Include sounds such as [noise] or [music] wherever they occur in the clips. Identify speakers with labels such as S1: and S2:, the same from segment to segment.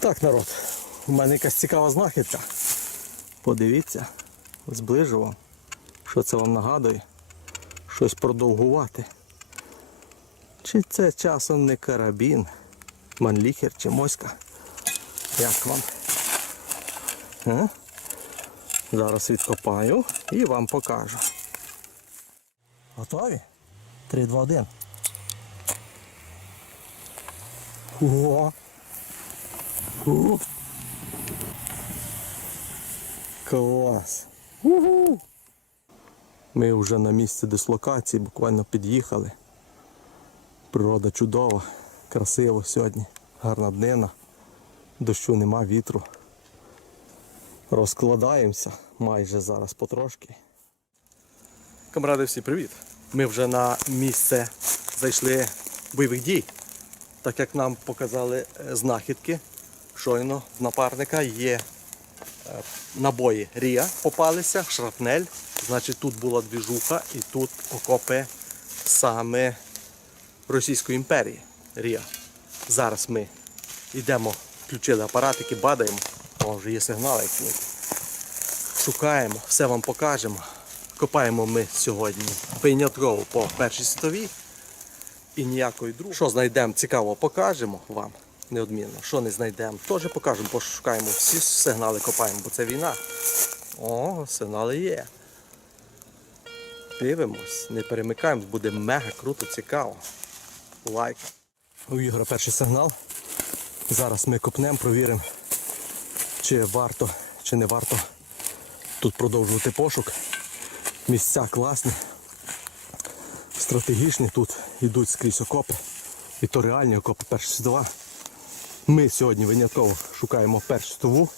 S1: Так, народ, у мене якась цікава знахідка. Подивіться, зближу вам, що це вам нагадує, щось продовгувати. Чи це часом не карабін, манліхер чи моська? Як вам? А? Е? Зараз відкопаю і вам покажу. Готові? 3, 2, 1. Ого! О! Клас! Угу! Ми вже на місці дислокації, буквально під'їхали. Природа чудова, красиво сьогодні, гарна днина, дощу нема вітру. Розкладаємося майже зараз потрошки. Камради, всі привіт! Ми вже на місце зайшли бойових дій, так як нам показали е, знахідки щойно в напарника є е, набої Рія попалися, шрапнель. Значить, тут була двіжуха і тут окопи саме Російської імперії. Рія. Зараз ми йдемо, включили апаратики, бадаємо. О, вже є сигнал, як Шукаємо, все вам покажемо. Копаємо ми сьогодні пийнятрову по Першій світовій і ніякої другої. Що знайдемо, цікаво покажемо вам неодмінно. Що не знайдемо, теж покажемо, пошукаємо. Всі сигнали копаємо, бо це війна. О, сигнали є. Дивимось, не перемикаємо, буде мега круто, цікаво. Лайк. У Ігора перший сигнал. Зараз ми копнемо, провіримо, чи варто, чи не варто тут продовжувати пошук. Місця класні, стратегічні, тут йдуть скрізь окопи. І то реальні окопи перші два. Ми сьогодні винятково шукаємо першу першову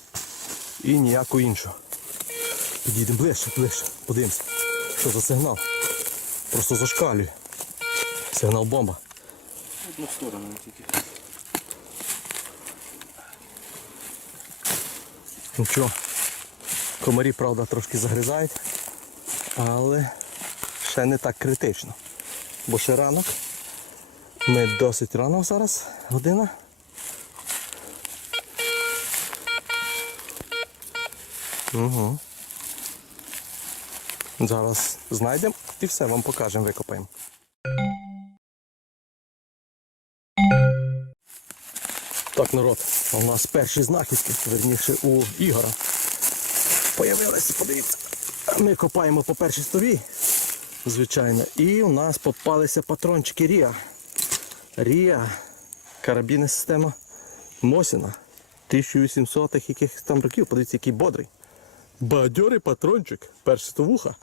S1: і ніяку іншу. Підійдемо ближче, ближче. Подивимося, що за сигнал. Просто зашкалює. Сигнал бомба. Одну сторону тільки. Нічого. Комарі, правда, трошки загризають, але ще не так критично. Бо ще ранок. Ми досить рано зараз, година. Угу. Зараз знайдемо і все вам покажемо, викопаємо. Так, народ, у нас перші знахідки, верніше у Ігора. Появилися, подивіться. Ми копаємо по першій стові, звичайно, і у нас попалися патрончики Рія. Рія. карабінна система Мосіна. 1800-х якихось там років, подивіться, який бодрий. Бадьорий патрончик. Перше то вуха.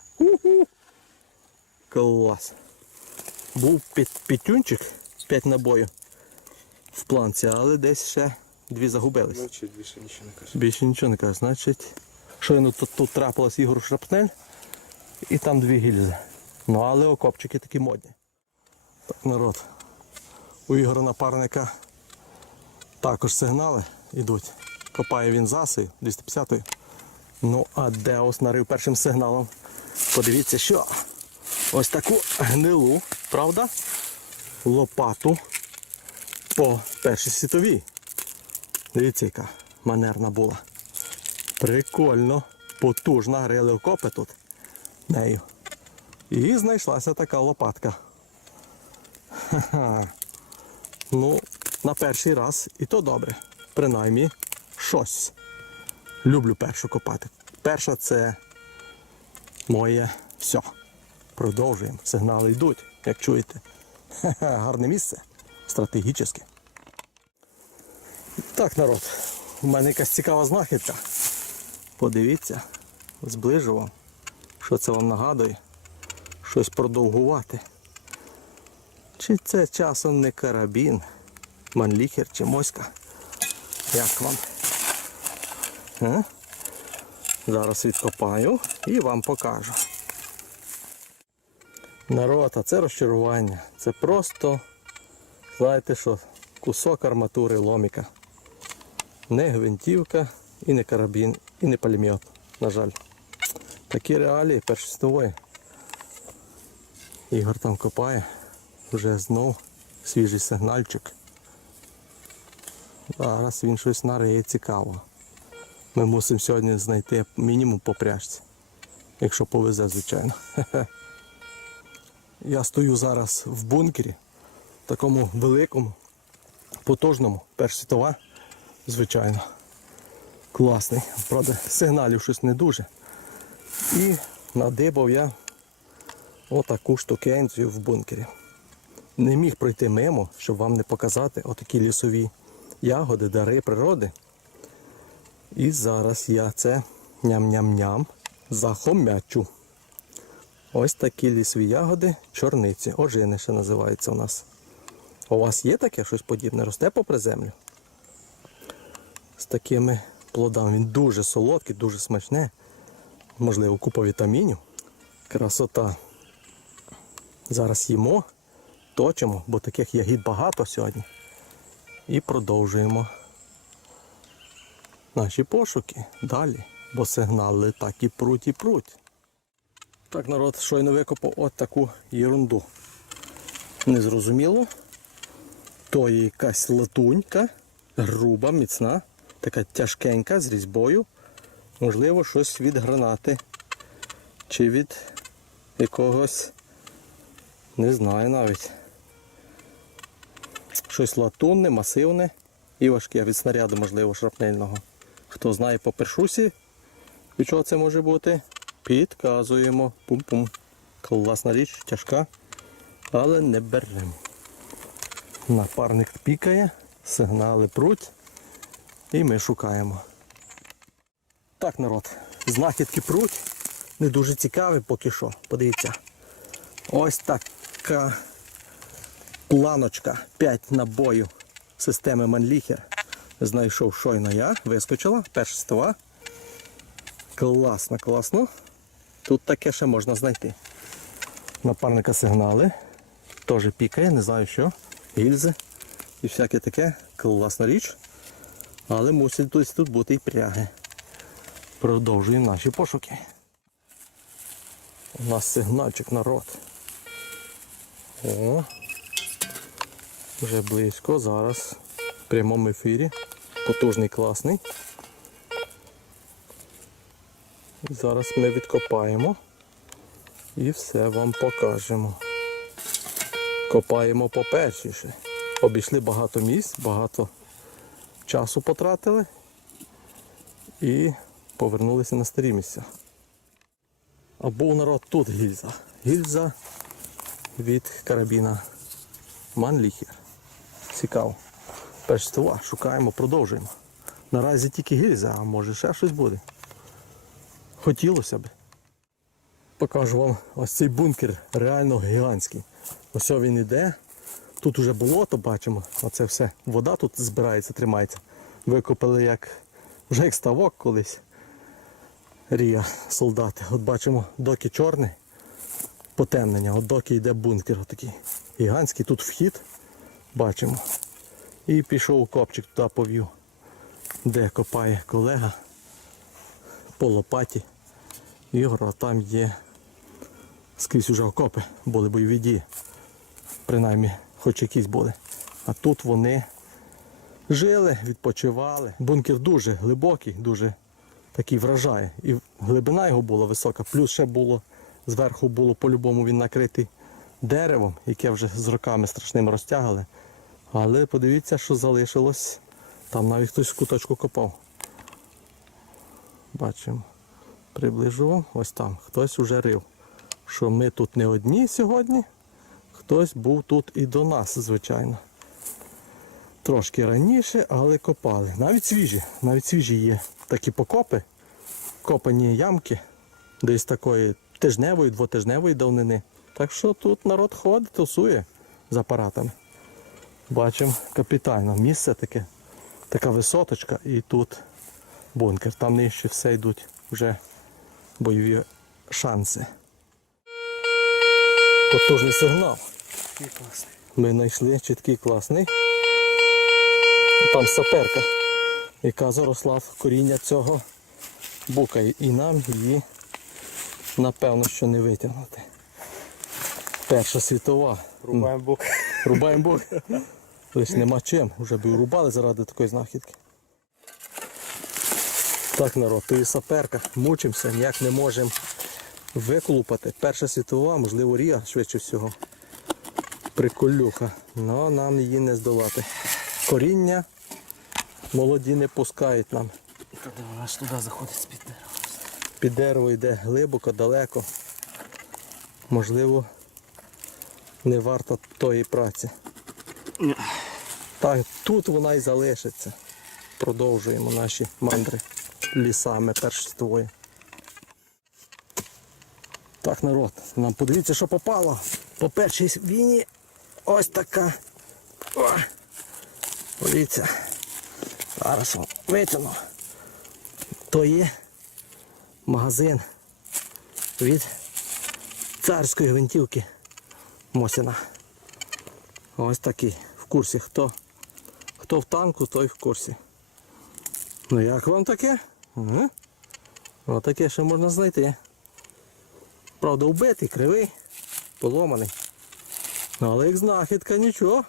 S1: Клас. Був п'ятюнчик, п'ять набоїв в планці, але десь ще дві загубились.
S2: Мовчить, ну, більше нічого не каже.
S1: Більше нічого не каже. Значить, щойно тут, тут трапилась Ігор Шрапнель і там дві гільзи. Ну але окопчики такі модні. Так, народ. У Ігора напарника також сигнали йдуть. Копає він заси 250-ї. Ну, а Деус нарив першим сигналом. Подивіться, що ось таку гнилу, правда, лопату по першій світовій. Дивіться, яка манерна була. Прикольно, потужна грили окопи тут нею. І знайшлася така лопатка. Ха -ха. Ну, на перший раз і то добре. Принаймні щось. Люблю першу копати. Перша це моє все. Продовжуємо. Сигнали йдуть, як чуєте. [laughs] гарне місце. Стратегічне. Так, народ, у мене якась цікава знахідка. Подивіться, зближу вам, що це вам нагадує. Щось продовгувати. Чи це часом не карабін, манліхер чи моська? Як вам? Е? Зараз відкопаю і вам покажу. Народ, а це розчарування. Це просто, знаєте що, кусок арматури ломіка. Не гвинтівка і не карабін, і не пулемет, на жаль. Такі реалії перші світової. Ігор там копає, вже знов свіжий сигнальчик. Зараз він щось нариє цікаво. Ми мусимо сьогодні знайти мінімум по пряжці. Якщо повезе, звичайно. [laughs] Я стою зараз в бункері, такому великому, потужному, перш світова, звичайно. Класний. Правда, сигналів щось не дуже. І надибав я отаку штукенцію в бункері. Не міг пройти мимо, щоб вам не показати отакі лісові ягоди, дари природи. І зараз я це ням-ням-ням захомячу. Ось такі лісові ягоди, чорниці, ожини ще називаються у нас. У вас є таке щось подібне? Росте попри землю? З такими плодами. Він дуже солодкий, дуже смачне. Можливо, купа вітамінів. Красота. Зараз їмо, точимо, бо таких ягід багато сьогодні. І продовжуємо наші пошуки далі, бо сигнали так і пруть і пруть. Так, народ щойно викопав от таку ерунду. Незрозуміло. То є якась латунька, груба, міцна, така тяжкенька з різьбою. Можливо, щось від гранати чи від якогось, не знаю навіть. Щось латунне, масивне і важке від снаряду, можливо, шрапнельного. Хто знає по першусі, від чого це може бути, підказуємо. Пум-пум. Класна річ, тяжка. Але не беремо. Напарник пікає, сигнали пруть. І ми шукаємо. Так, народ, знахідки пруть. Не дуже цікаві поки що. Подивіться. Ось така планочка. 5 набою системи Манліхер. Знайшов щойно я, вискочила, перш стова. Класно, класно. Тут таке ще можна знайти. Напарника сигнали. Теж пікає, не знаю що. Гільзи і всяке таке. Класна річ. Але мусить тут бути і пряги. Продовжуємо наші пошуки. У нас сигнальчик народ. О, вже близько, зараз в ефірі. Потужний, класний. І зараз ми відкопаємо і все вам покажемо. Копаємо по попершіше. Обійшли багато місць, багато часу потратили і повернулися на старі місця. А був народ тут гільза. Гільза від карабіна Манліхер. Цікаво. Першства, шукаємо, продовжуємо. Наразі тільки гільза, а може ще щось буде. Хотілося б. Покажу вам ось цей бункер, реально гігантський. Ось він іде. Тут уже болото, бачимо, оце все. Вода тут збирається, тримається. Викопали як вже як ставок колись. Рія солдати. От бачимо, доки чорний, потемнення, от доки йде бункер. Отакий. Гігантський тут вхід. Бачимо. І пішов у копчик туди повів, де копає колега по лопаті. І говорю, там є скрізь уже окопи, були бойові дії. Принаймні, хоч якісь були. А тут вони жили, відпочивали. Бункер дуже глибокий, дуже такий вражає. І глибина його була висока, плюс ще було, зверху було по-любому він накритий деревом, яке вже з роками страшними розтягали. Але подивіться, що залишилось. Там навіть хтось в куточку копав. Бачимо. Приближу, ось там хтось уже рив. Що ми тут не одні сьогодні, хтось був тут і до нас, звичайно. Трошки раніше, але копали. Навіть свіжі, навіть свіжі є такі покопи, копані ямки, десь такої тижневої, двотижневої давнини. Так що тут народ ходить, тусує з апаратами. Бачимо капітально місце таке, така висоточка і тут бункер. Там нижче все йдуть вже бойові шанси. Потужний сигнал. Ми знайшли чіткий класний. Там саперка, яка заросла в коріння цього бука і нам її напевно що не витягнути. Перша світова. Рубаємо бук. Рубаємо бук. [laughs] Тобто нема чим, вже б і рубали заради такої знахідки. Так, народ, то і саперка, мучимося, ніяк не можемо виколупати. Перша світова, можливо, ріга швидше всього. Приколюха. але ну, нам її не здолати. Коріння молоді не пускають нам.
S2: вона аж туди заходить під дерева.
S1: Під дерево йде глибоко, далеко. Можливо, не варто тої праці. Так, тут вона і залишиться. Продовжуємо наші мандри лісами першствою. Так, народ, нам подивіться, що попало. По першій війні ось така. О! Подивіться. Зараз витягну. То є магазин від царської гвинтівки Мосіна. Ось такий. В курсі хто. Хто в танку, той в курсі. Ну як вам таке? Угу. Ну, О, таке ще можна знайти. Правда, вбитий, кривий, поломаний. Ну, але як знахідка нічого.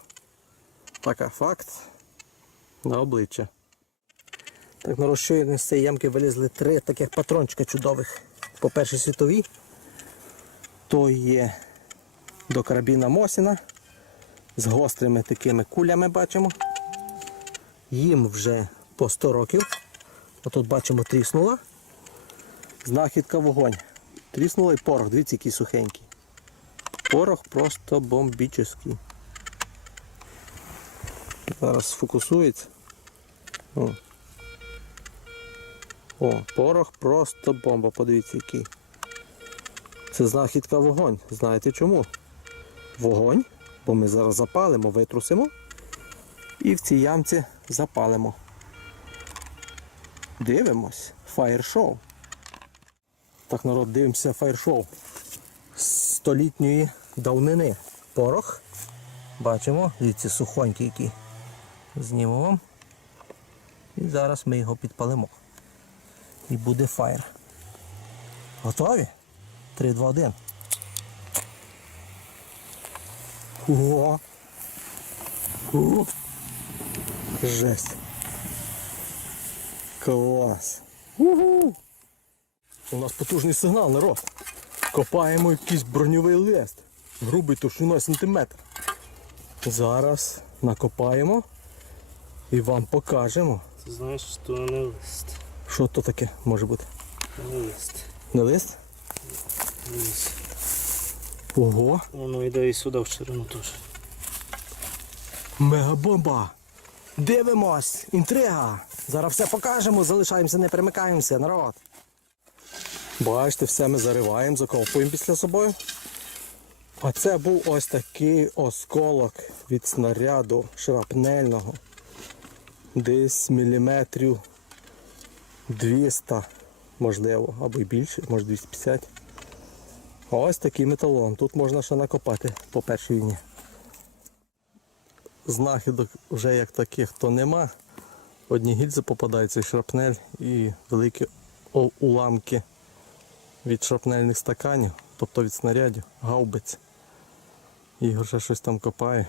S1: Така факт. На обличчя. Так на розширення з цієї ямки вилізли три таких патрончика чудових. По перше світові. То є до карабіна Мосіна з гострими такими кулями бачимо. Їм вже по 100 років. Отут бачимо тріснула. Знахідка вогонь. Тріснула і порох, дивіться, який сухенький. Порох просто бомбічний. Зараз сфокусується. О. О, порох просто бомба, подивіться який. Це знахідка вогонь. Знаєте чому? Вогонь, бо ми зараз запалимо, витрусимо. І в цій ямці запалимо. Дивимось, фаєр-шоу. Так, народ, дивимося фаєр-шоу столітньої давнини. Порох. Бачимо, дивіться, сухонький який. Знімемо. І зараз ми його підпалимо. І буде фаєр. Готові? 3, 2, 1. Ого! Ого! Жесть. Клас. Угу. У нас потужний сигнал, народ. Копаємо якийсь броньовий лист. Грубий товщиною сантиметр. Зараз накопаємо і вам покажемо.
S2: Ти знаєш, що не лист.
S1: Що то таке може бути? Не лист. Не лист? Не лист. Ого.
S2: Воно йде і сюди в ширину теж.
S1: Мегабомба! Дивимось! Інтрига! Зараз все покажемо, залишаємося, не перемикаємося, народ. Бачите, все ми зариваємо, закопуємо після собою. А це був ось такий осколок від снаряду шрапнельного. Десь міліметрів 200, можливо, або й більше, може 250. Ось такий металон. Тут можна ще накопати по першій війні знахідок вже як таких то нема. Одні гільзи попадаються, і шрапнель і великі уламки від шрапнельних стаканів, тобто від снарядів, гаубиць. Ігор ще щось там копає.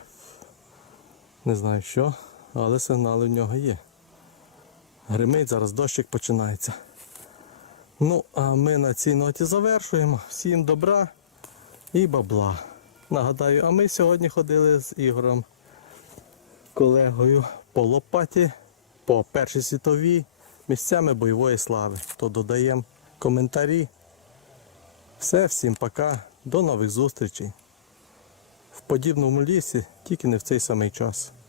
S1: Не знаю що, але сигнали в нього є. Гримить, зараз дощик починається. Ну, а ми на цій ноті завершуємо. Всім добра і бабла. Нагадаю, а ми сьогодні ходили з Ігорем колегою по лопаті, по першій світовій місцями бойової слави. То додаємо коментарі. Все, всім пока, до нових зустрічей. В подібному лісі, тільки не в цей самий час.